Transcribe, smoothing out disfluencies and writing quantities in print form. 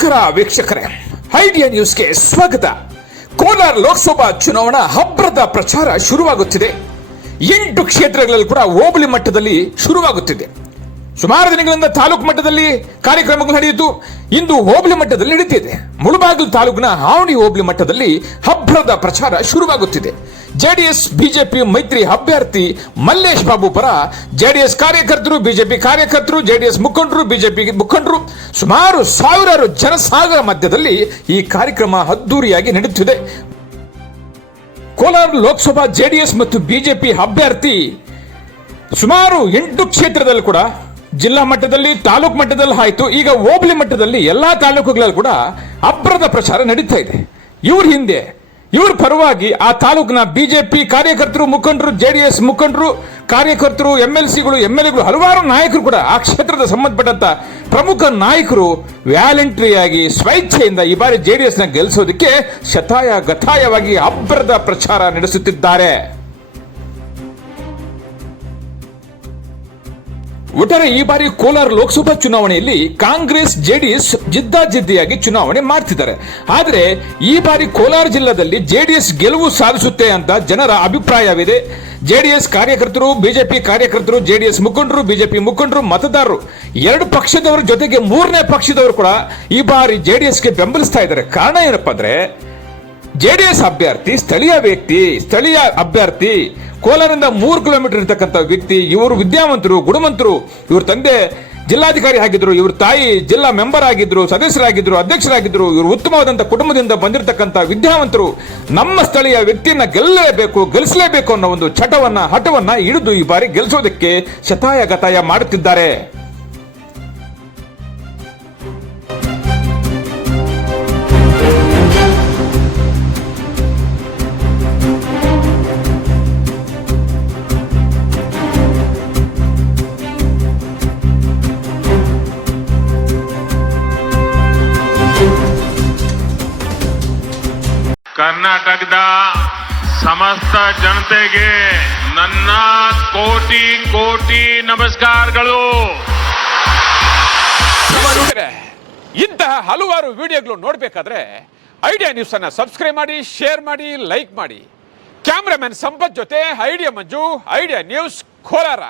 ನಮಸ್ಕಾರ ವೀಕ್ಷಕರೇ, ಐಡಿಯಾ ನ್ಯೂಸ್ಗೆ ಸ್ವಾಗತ. ಕೋಲಾರ ಲೋಕಸಭಾ ಚುನಾವಣಾ ಹಬ್ಬದ ಪ್ರಚಾರ ಶುರುವಾಗುತ್ತಿದೆ. 8 ಕ್ಷೇತ್ರಗಳಲ್ಲಿ ಕೂಡ ಹೋಬಳಿ ಮಟ್ಟದಲ್ಲಿ ಶುರುವಾಗುತ್ತಿದೆ. ಸುಮಾರು ದಿನಗಳಿಂದ ತಾಲೂಕು ಮಟ್ಟದಲ್ಲಿ ಕಾರ್ಯಕ್ರಮಗಳು ನಡೆಯಿತು. ಇಂದು ಹೋಬಳಿ ಮಟ್ಟದಲ್ಲಿ ನಡೀತಿದೆ. ಮುಳಬಾಗಿಲು ತಾಲೂಕಿನ ಹಾವಣಿ ಹೋಬಳಿ ಮಟ್ಟದಲ್ಲಿ ಹಬ್ಬದ ಪ್ರಚಾರ ಶುರುವಾಗುತ್ತಿದೆ. ಜೆಡಿಎಸ್ ಬಿಜೆಪಿ ಮೈತ್ರಿ ಅಭ್ಯರ್ಥಿ ಮಲ್ಲೇಶ್ ಬಾಬು ಪರ ಜೆಡಿಎಸ್ ಕಾರ್ಯಕರ್ತರು, ಬಿಜೆಪಿ ಕಾರ್ಯಕರ್ತರು, ಜೆಡಿಎಸ್ ಮುಖಂಡರು, ಬಿಜೆಪಿ ಮುಖಂಡರು, ಸುಮಾರು ಸಾವಿರಾರು ಜನಸಾಗರ ಮಧ್ಯದಲ್ಲಿ ಈ ಕಾರ್ಯಕ್ರಮ ಅದ್ದೂರಿಯಾಗಿ ನಡೆಯುತ್ತಿದೆ. ಕೋಲಾರ ಲೋಕಸಭಾ ಜೆಡಿಎಸ್ ಮತ್ತು ಬಿಜೆಪಿ ಅಭ್ಯರ್ಥಿ ಸುಮಾರು 8 ಕ್ಷೇತ್ರದಲ್ಲಿ ಕೂಡ ಜಿಲ್ಲಾ ಮಟ್ಟದಲ್ಲಿ, ತಾಲೂಕು ಮಟ್ಟದಲ್ಲಿ ಆಯಿತು. ಈಗ ಹೋಬಳಿ ಮಟ್ಟದಲ್ಲಿ ಎಲ್ಲಾ ತಾಲೂಕುಗಳಲ್ಲಿ ಕೂಡ ಅಬ್ಬರದ ಪ್ರಚಾರ ನಡೀತಾ ಇದೆ. ಇವ್ರ ಪರವಾಗಿ ಆ ತಾಲೂಕಿನ ಬಿಜೆಪಿ ಕಾರ್ಯಕರ್ತರು, ಮುಖಂಡರು, ಜೆಡಿಎಸ್ ಮುಖಂಡರು, ಕಾರ್ಯಕರ್ತರು, ಎಂಎಲ್ಎಗಳು, ಹಲವಾರು ನಾಯಕರು ಕೂಡ ಆ ಕ್ಷೇತ್ರದ ಸಂಬಂಧಪಟ್ಟಂತ ಪ್ರಮುಖ ನಾಯಕರು ವ್ಯಾಲಂಟರಿಯಾಗಿ ಸ್ವೇಚ್ಛೆಯಿಂದ ಈ ಬಾರಿ ಜೆಡಿಎಸ್ ನ ಗೆಲ್ಲಿಸೋದಕ್ಕೆ ಶತಾಯ ಗತಾಯವಾಗಿ ಅಬ್ಬರದ ಪ್ರಚಾರ ನಡೆಸುತ್ತಿದ್ದಾರೆ. ಒಟ್ಟಾರೆ ಈ ಬಾರಿ ಕೋಲಾರ ಲೋಕಸಭಾ ಚುನಾವಣೆಯಲ್ಲಿ ಕಾಂಗ್ರೆಸ್ ಜೆಡಿಎಸ್ ಜಿದ್ದಾಜಿದ್ದಿಯಾಗಿ ಚುನಾವಣೆ ಮಾಡ್ತಿದ್ದಾರೆ. ಆದರೆ ಈ ಬಾರಿ ಕೋಲಾರ ಜಿಲ್ಲೆಯಲ್ಲಿ ಜೆಡಿಎಸ್ ಗೆಲುವು ಸಾಧಿಸುತ್ತೆ ಅಂತ ಜನರ ಅಭಿಪ್ರಾಯವಿದೆ. ಜೆಡಿಎಸ್ ಕಾರ್ಯಕರ್ತರು, ಬಿಜೆಪಿ ಕಾರ್ಯಕರ್ತರು, ಜೆಡಿಎಸ್ ಮುಖಂಡರು, ಬಿಜೆಪಿ ಮುಖಂಡರು, ಮತದಾರರು 2 ಪಕ್ಷದವರ ಜೊತೆಗೆ 3ನೇ ಪಕ್ಷದವರು ಕೂಡ ಈ ಬಾರಿ ಜೆಡಿಎಸ್ಗೆ ಬೆಂಬಲಿಸ್ತಾ ಇದ್ದಾರೆ. ಕಾರಣ ಏನಪ್ಪಾ ಅಂದ್ರೆ ಜೆಡಿಎಸ್ ಅಭ್ಯರ್ಥಿ ಸ್ಥಳೀಯ ಅಭ್ಯರ್ಥಿ, ಕೋಲಾರದಿಂದ 3 ಕಿಲೋಮೀಟರ್ ಇರತಕ್ಕಂಥ ವ್ಯಕ್ತಿ. ಇವರು ವಿದ್ಯಾವಂತರು, ಗುಣವಂತರು. ಇವ್ರ ತಂದೆ ಜಿಲ್ಲಾಧಿಕಾರಿ ಆಗಿದ್ರು, ಇವ್ರ ತಾಯಿ ಜಿಲ್ಲಾ ಮೆಂಬರ್ ಆಗಿದ್ರು, ಸದಸ್ಯರಾಗಿದ್ರು, ಅಧ್ಯಕ್ಷರಾಗಿದ್ರು. ಇವರು ಉತ್ತಮವಾದಂತಹ ಕುಟುಂಬದಿಂದ ಬಂದಿರತಕ್ಕಂಥ ವಿದ್ಯಾವಂತರು. ನಮ್ಮ ಸ್ಥಳೀಯ ವ್ಯಕ್ತಿಯನ್ನ ಗೆಲ್ಲಿಸಲೇಬೇಕು ಅನ್ನೋ ಒಂದು ಹಠವನ್ನ ಹಿಡಿದು ಈ ಬಾರಿ ಗೆಲ್ಲಿಸೋದಕ್ಕೆ ಶತಾಯ ಗತಾಯ ಮಾಡುತ್ತಿದ್ದಾರೆ. ಕರ್ನಾಟಕದ ಸಮಸ್ತ ಜನತೆಗೆ ನನ್ನ ಕೋಟಿ ಕೋಟಿ ನಮಸ್ಕಾರಗಳು. ಇಂತಹ ಹಲವಾರು ವಿಡಿಯೋಗಳು ನೋಡಬೇಕಾದ್ರೆ ಐಡಿಯಾ ನ್ಯೂಸ್ ಅನ್ನ ಸಬ್ಸ್ಕ್ರೈಬ್ ಮಾಡಿ, ಶೇರ್ ಮಾಡಿ, ಲೈಕ್ ಮಾಡಿ. ಕ್ಯಾಮ್ರಾಮನ್ ಸಂಪತ್ ಜೊತೆ ಐಡಿಯಾ ಮಂಜು, ಐಡಿಯಾ ನ್ಯೂಸ್ ಕೋಲಾರ.